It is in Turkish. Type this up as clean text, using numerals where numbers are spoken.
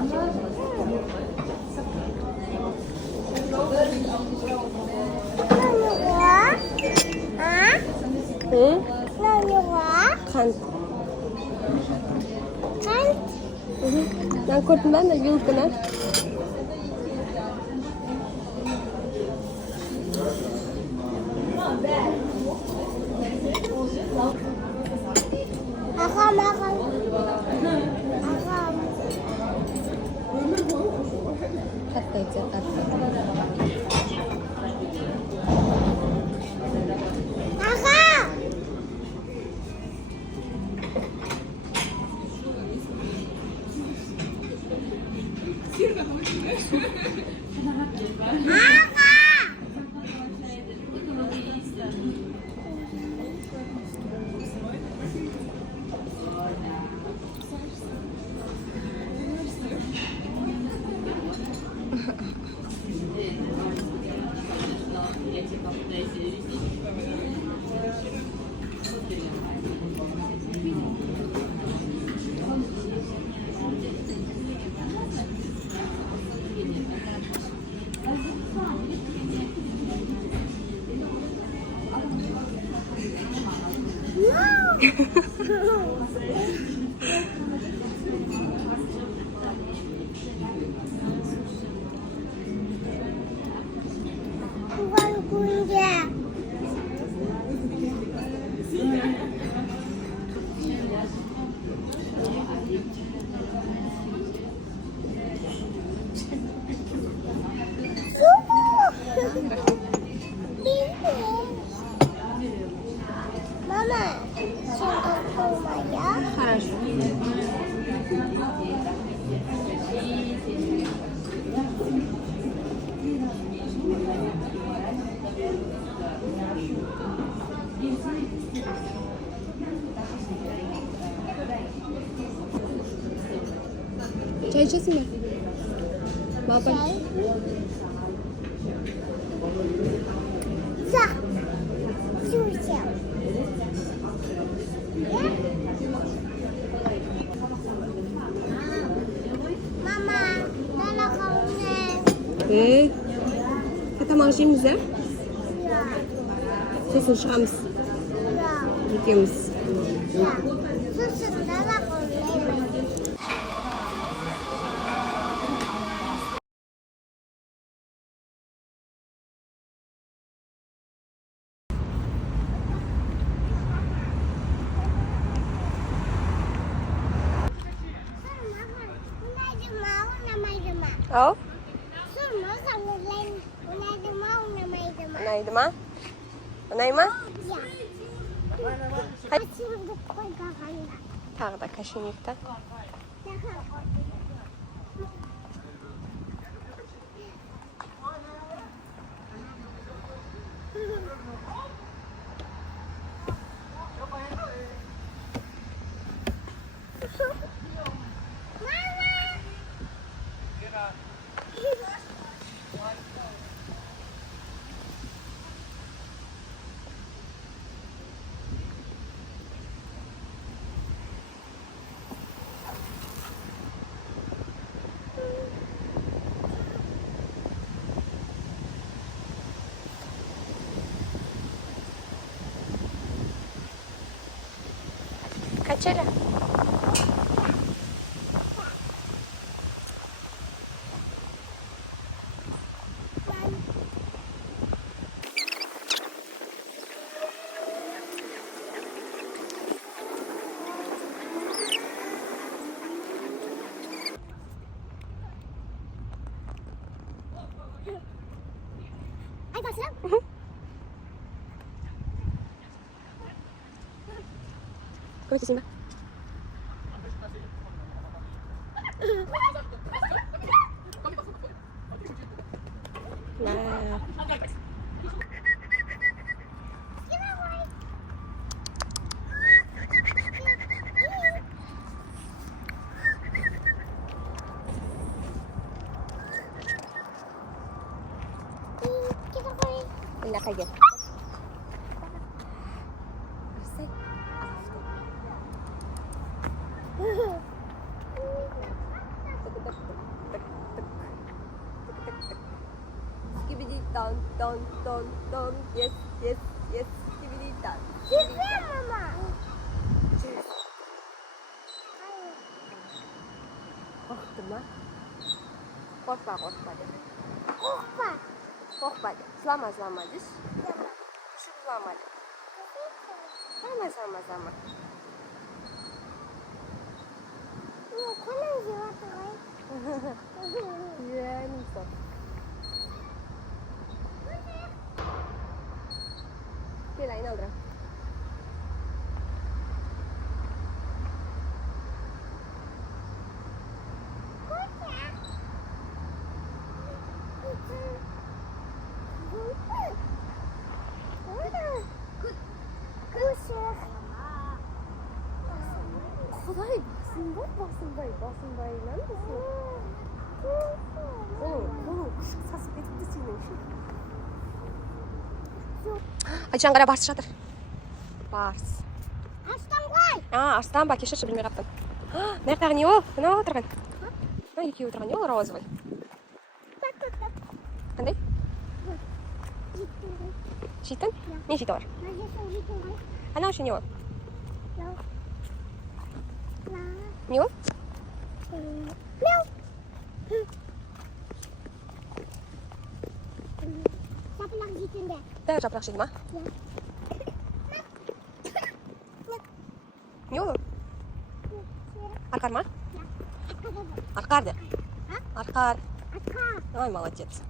Hı? Kant. Kant. Kant. Dan korten ben de julkene. Akam, akam. Akam. Tatlıca tatlı. Akam. Bukan kunci. Mama, singkat rumah ya. Хорошо. Çay içesin mi? Ne yapalım? Sa. Susah. Mama, mana kamu? Kita mancing bize. Ya, Susun şams. ya, Gidiyoruz. ya. Susun mana kamu? Oh? Semua kamu lain. Unai mau namai dema. Anay mı? Anay mı? Ya. Hadi. Şimdi koy kafanda. Tağda kaşınlıkta. Kaçalım. Ay başla. Koy sesini. Nah. Kita koy. Enak aja. Don, don, don, don. Yes, yes, yes. Skibidi don. Güzel mama. Korktun mu? Korkma, korkma de. Korkma. Korkma de. Zlama, zlama diş. Şu zlama de. Zlama, zlama, zlama. Yok, kolay cevap Yeğenim sor. Gel ayın alırım. Kolay basın bay. Lan mısın? Oğlum, sası bitti senin şu. Aycan qara bars жатыр. Bars. Aslan koy. Арыстан ба кешірші білмей қаптым. Мына жақтағы не ол? Мынау отырған. Мына екеуі отырған не ол розовый? Қандай? Жейтін? Не жейті бар? Анау еще не ол? Не ол? Мяу. Жапырақ жейтінде. Да, жапырақ жейді ма? Не ол? Арқар ма? Арқар де. Арқар. Ой, молодец.